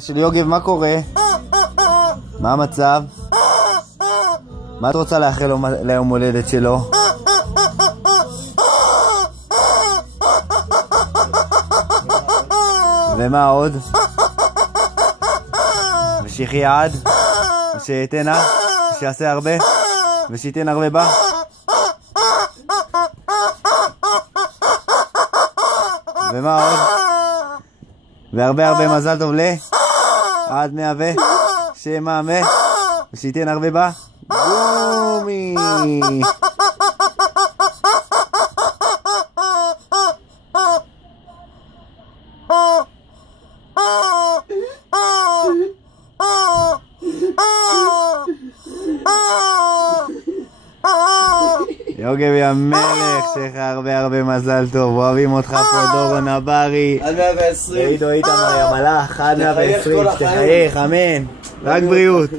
של יוגב, מה קורה? מה המצב? מה את רוצה לאחל לו ליום הולדת שלו? ומה עוד? ושיחי עד? ושיתנה? ושיעשה הרבה? ושיתן הרבה בה? ומה עוד? והרבה הרבה מזל טוב עד 100 שמה ושיתן הרבה בה? גומי! יוגב יא מלך, שלך הרבה מזל טוב, אוהבים אותך פה דורון הברי עד 120 ועידו איתמר יא מלאך, עד 120 שתחייך, אמן, רק בריאות.